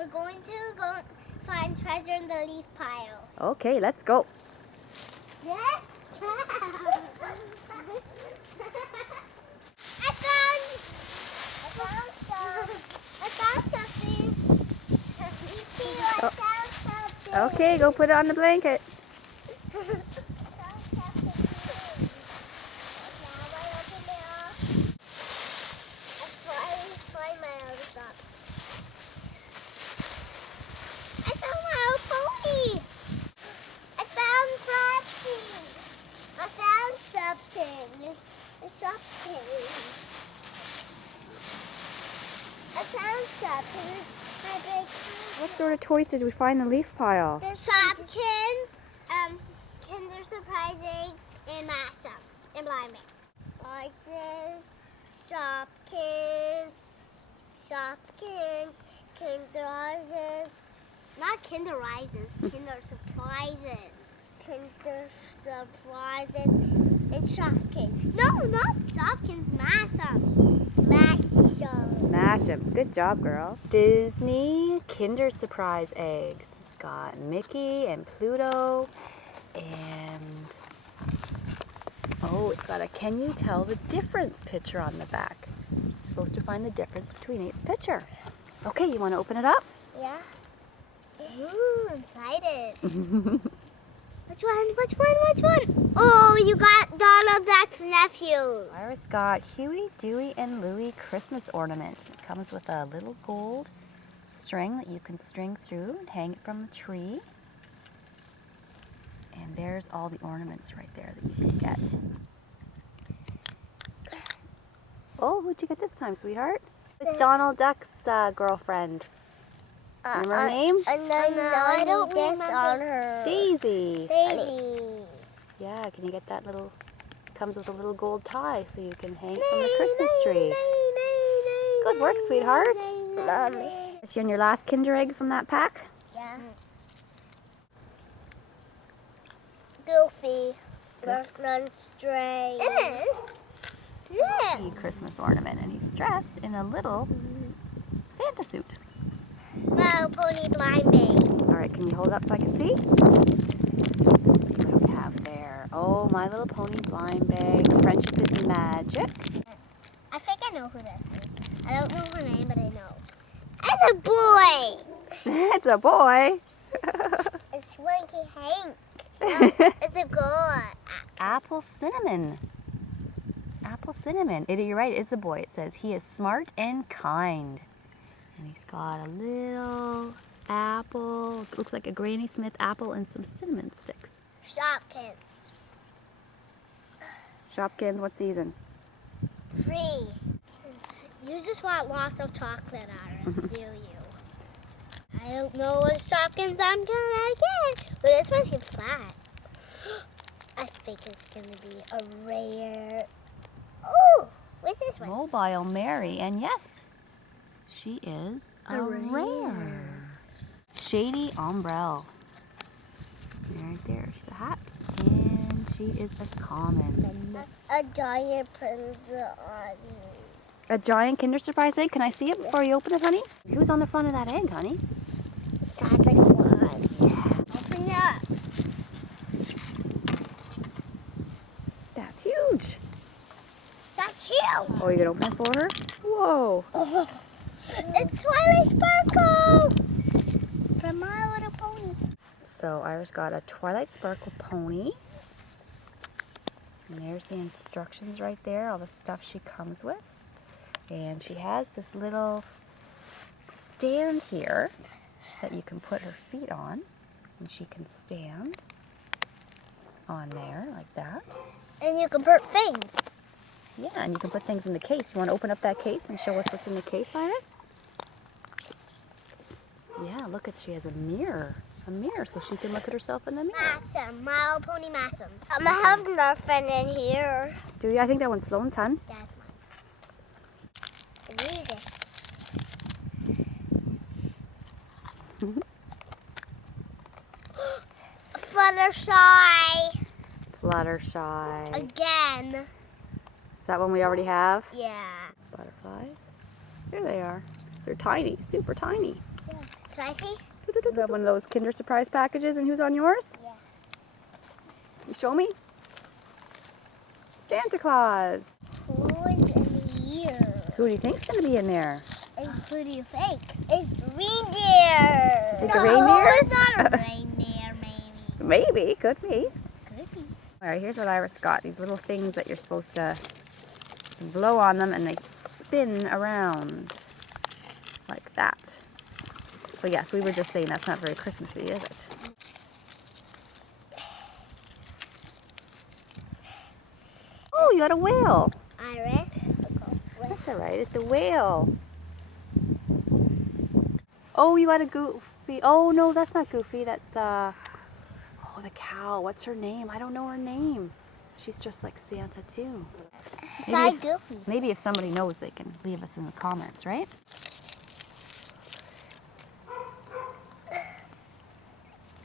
We're going to go find treasure in the leaf pile. Okay, let's go. Yes. I found something. I found something. Okay, go put it on the blanket. What sort of toys did we find in the leaf pile? The Shopkins, Kinder Surprise eggs, and mashups, and blind mix. Boxes, Shopkins, Kinder Rises, not Kinder Rises, Kinder Surprises. Kinder Surprises and Shopkins. No, not Shopkins, mashups. Mashups. Good job, girl. Disney Kinder Surprise eggs. It's got Mickey and Pluto and it's got a can you tell the difference picture on the back. You're supposed to find the difference between each picture. Okay, you want to open it up? Yeah. Ooh, I'm excited. Which one? Oh, you got Donald Duck's nephews. Iris got Huey, Dewey, and Louie Christmas ornament. It comes with a little gold string that you can string through and hang it from the tree. And there's all the ornaments right there that you can get. Oh, who'd you get this time, sweetheart? It's Donald Duck's girlfriend. Remember her name? No, I don't remember. On her. Daisy. Daisy. Yeah, can you get that little, comes with a little gold tie so you can hang from the Christmas tree. Good work, sweetheart. Mommy. Is you on your last Kinder Egg from that pack? Yeah. Goofy. Stray. It is. Yeah. Christmas ornament, and he's dressed in a little Santa suit. My pony blind bag. All right, can you hold it up so I can see? Let's see what we have there. Oh, My Little Pony blind bag. Friendship is magic. I think I know who this is. I don't know her name, but I know. It's a boy. It's a boy. It's Winky Hank. No, it's a girl. Apple Cinnamon. Apple Cinnamon. You're right, it is a boy. It says he is smart and kind. And he's got a little apple. It looks like a Granny Smith apple and some cinnamon sticks. Shopkins. Shopkins, what season? 3. You just want lots of chocolate on it, do you? I don't know what Shopkins I'm gonna get, but this one seems flat. I think it's gonna be a rare. Oh, what's this one? Mobile Mary, and yes, she is a rare. Shady Umbrella. Right there, she's a hat, and she is a common. A giant Prince. A giant Kinder Surprise egg. Can I see it before you open it, honey? Who's on the front of that egg, honey? Santa Claus. Yeah. Open it up. That's huge. That's huge. Oh, you're gonna open it for her? Whoa. Oh, it's Twilight Sparkle from My Little Pony. So Iris got a Twilight Sparkle pony. And there's the instructions right there, all the stuff she comes with. And she has this little stand here that you can put her feet on. And she can stand on there like that. And you can put things. Yeah, and you can put things in the case. You want to open up that case and show us what's in the case, Iris? Yeah, look at, she has a mirror. A mirror so she can look at herself in the mirror. Mashem, My Little Pony Mashems. I'm gonna have nothing in here. Do you? I think that one's Sloan's, hun. That's mine. Read it. Fluttershy. Fluttershy. Again. Is that one we already have? Yeah. Butterflies. Here they are. They're tiny, super tiny. Yeah. Spicy? You got one of those Kinder Surprise packages, and who's on yours? Yeah. You show me? Santa Claus. Who's in here? Who do you think's going to be in there? Who do you think? It's reindeer. Think a reindeer? It's not a reindeer, maybe. Maybe, could be. Could be. All right, here's what Iris got. These little things that you're supposed to blow on them, and they spin around like that. But yes, we were just saying that's not very Christmassy, is it? Oh, you got a whale. Iris. That's all right. It's a whale. Oh, you got a Goofy. Oh, no, that's not Goofy. That's, oh, the cow. What's her name? I don't know her name. She's just like Santa, too. Besides Goofy. Maybe if somebody knows, they can leave us in the comments, right?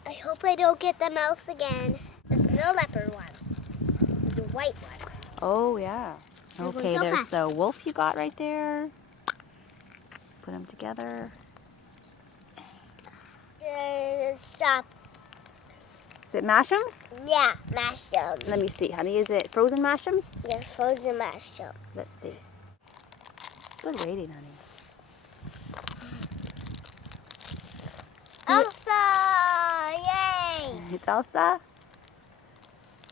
I hope I don't get the mouse again. The snow leopard one. It's a white one. Oh, yeah. Okay, so there's fast. the wolf you got right there. Put them together. Stop. Is it mashems? Yeah, mashed them. Let me see, honey. Is it frozen mashems? Yeah, frozen mashed them. Let's see. Good rating, honey. Elsa! Yay! It's Elsa.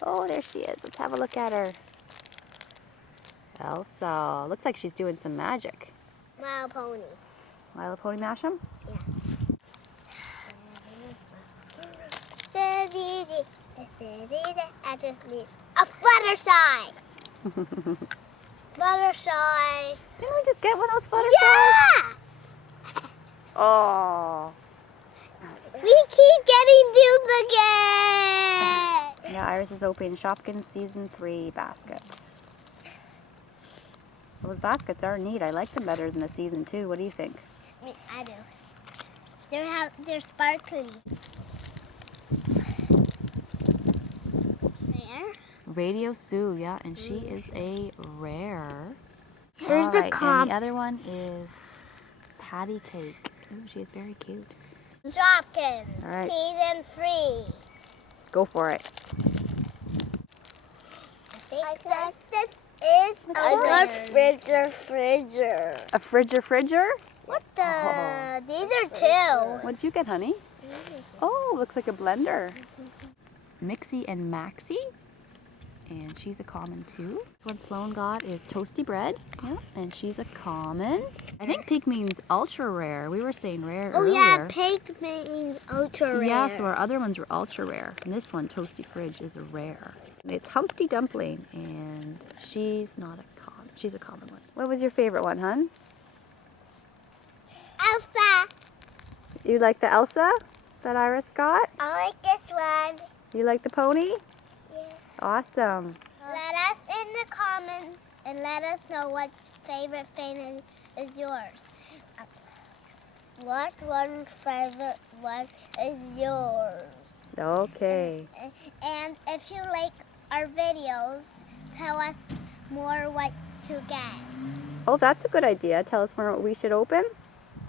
Oh, there she is. Let's have a look at her. Elsa. Looks like she's doing some magic. My pony. My Little Pony mashem? Yeah. I just need a Fluttershy. Fluttershy. Didn't we just get one of those Fluttershy? Yeah! Oh. We keep getting duplicate. Yeah, Iris is opening Shopkins Season 3 basket. Those baskets are neat. I like them better than the Season 2. What do you think? I do. They're sparkly. There. Radio Sue, yeah, and she is a rare. Here's the And comp. the other one is Patty Cake. Ooh, she is very cute. Shopkins. All right. Season 3. Go for it. I think this is a good fridger. A fridger? What the? Oh. These are two. What'd you get, honey? Oh, looks like a blender. Mixie and Maxie. And she's a common too. This one Sloan got is Toasty Bread. Yeah, and she's a common. I think pink means ultra rare. We were saying rare earlier. Yeah, pink means ultra rare. Yeah, so our other ones were ultra rare. And this one, Toasty Fridge, is a rare. It's Humpty Dumpling, and she's not a common. She's a common one. What was your favorite one, hon? Elsa. You like the Elsa that Iris got? I like this one. You like the pony? Yeah. Awesome. Let us in the comments and let us know what favorite thing is yours. What one favorite one is yours? Okay. And if you like our videos, tell us more what to get. Oh, that's a good idea. Tell us what we should open.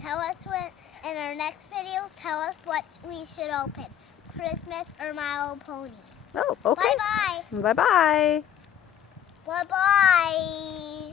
Tell us what in our next video. Tell us what we should open: Christmas or My Little Pony. Oh, okay. Bye bye. Bye-bye. Bye bye.